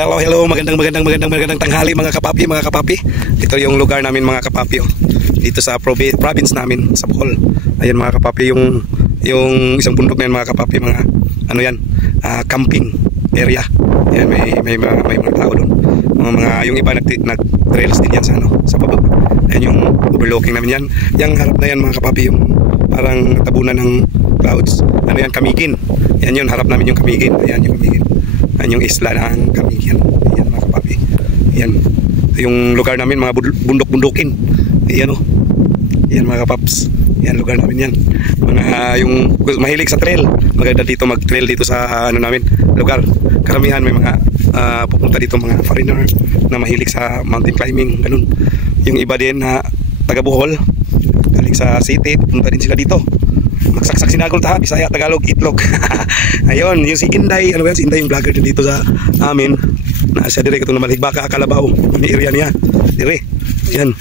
Hello, magandang tanghali mga kapapi. Ito yung lugar namin mga kapapi, oh. Dito sa province namin sa Bohol. Ayan mga kapapi, yung isang bundok na yan mga kapapi, mga ano yan, camping area. Ayan, may mga tao doon. Yung iba nag-trails din yan sa baba. Ayan yung overlooking namin yan. Yang harap na yan mga kapapi, yung parang tabunan ng clouds. Ano yan, Camiguin. Yan yun, harap namin yung Camiguin. Ayan yung Camiguin. Ayan yung isla ng Camiguin. Ayan mga kapapi. Ayan. Ito yung lugar namin, mga bundok-bundukin. Ayan o. Ayan mga kapaps. Ayan lugar namin yan. Yung mahilig sa trail. Maganda dito mag-trail dito sa namin lugar. Karamihan may mga pupunta dito mga foreigner na mahilig sa mountain climbing. Ganun. Yung iba din na taga Bohol. Galing sa city. Pupunta din sila dito. Magsaksak sinagol ta, Bisaya, Tagalog, Itlog. Ayun, yung si Inday, ano ba yan? Si Inday yung vlogger din dito sa amin. Nasa dire katong Maligbaka, Kalabaw, ni area niya. Dire. Yan.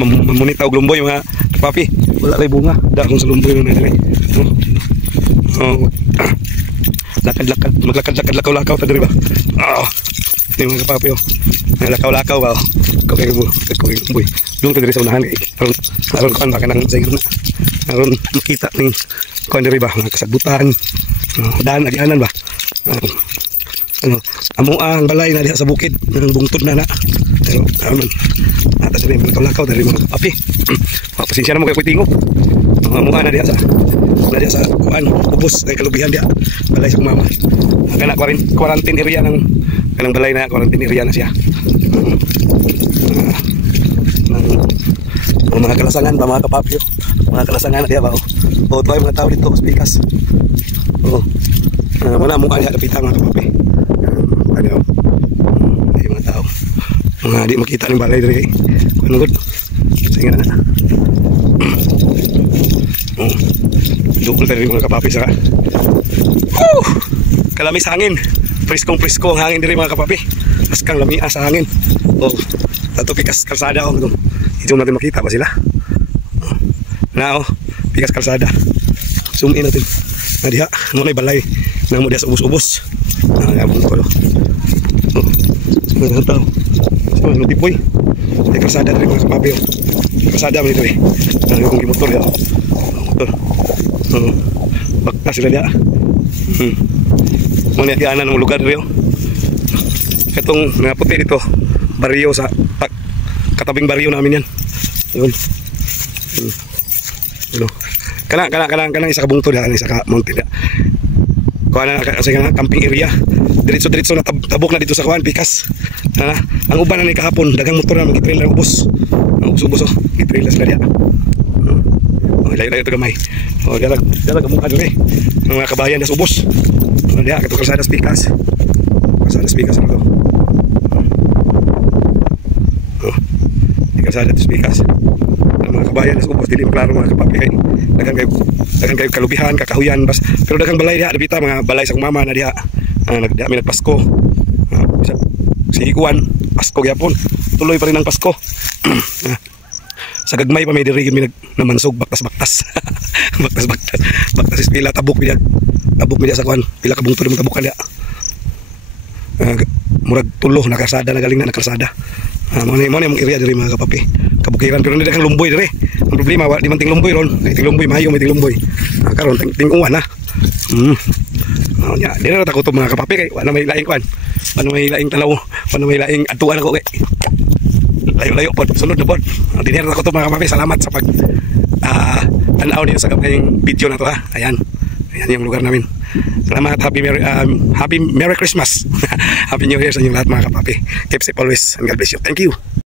Mamunita og lumboy mga kapapi. Wala kay bunga. Dakong sa lumboy na dire. Oh. Lakad-lakad, maglakad-lakad lakaw-lakaw ta dire ba? Oh. Yung mga kapapi oh. Lakaw-lakaw ba? Kay lumboy. Yung ta dire sa unahan kay. Aron kan ba kanang sa na. Aron makita ning kuan diri ba mga kasabutan, daan agianan ba, amo ang balay na diha sa bukid ng bungtod na pero aron ata diri lakaw dari mga kapapi. Pasensya na mo kay tingog amo na diha sa kuan ubos ay kalubihan diha balay sa mama kana quarantine area ng kanang balay na quarantine area na siya. Mga kalasangan ba mga kapapi, mga kalasangan na diya ba o tuway mga tao dito speakers wala mukha niya kapita mga kapapi. Ano ay mga tao mga di makita ng balay diri kung good sige na dukol tayo mga kapapi sa kalamis hangin, priskong ang hangin diri mga kapapi, askang lamia sa hangin tato pikas kalsada ito natin makita ba sila na pikas kalsada, zoom in natin na diha muna balay na mo diha sa ubos-ubos abong ko mga tao mga tipoy ay kalsada rin mga kapapi kalsada mo ito kung gimotor diha motor bakta sila diha muna dianan ng lugar diha itong mga puti dito baryo sa katabing baryo namin yan. Yun. Kanang isa ka bungto da, isa ka mountain da. Kuha na kasi nga camping area. Diretso na tabok na dito sa kuan pikas. Ang uban na ni kahapon, dagang motor na magitrail na ubos. Ang ubos gitrail na sila diya. Layo ito gamay. Dala kamukha dito ang mga kabayan na ubos. Diya kato kalsada pikas. Kalsada pikas ano to. Kalsada at speakers ang mga kabayan sa ubos dili maklaro mga kapapi kay daghang kayo kalubihan kakahuyan pero daghang balay diha dapita mga balay sa mama na diha nagpasko si Iguan Pasko gyapon tuloy pa rin ang Pasko sa gagmay pa may diri mi namansog baktas baktas pila tabok mi sa kuan pila ka bungtod mo tabok diha murag tulo nakasada na galing na nakasada. Mo ni mong area diri mga kapapi. Kabukiran pero hindi kang lumboy diri. Ang problema di man ting lumboy ron. Ting lumboy mayo may ting lumboy. Karon ting uwan na. Nya diri ra ta ko to mga kapapi kay wala may laing kuan. Wala may laing tanaw, wala may laing atuan ako kay. Layo-layo pod sunod na pod. Dinhi ra ko to mga kapapi. Salamat sa pag tanaw niyo sa kaming video na to ha. Ayan yung lugar namin. Salamat, happy Merry Christmas. Happy New Year sa inyong lahat mga kapapi. Keep safe always and God bless you. Thank you.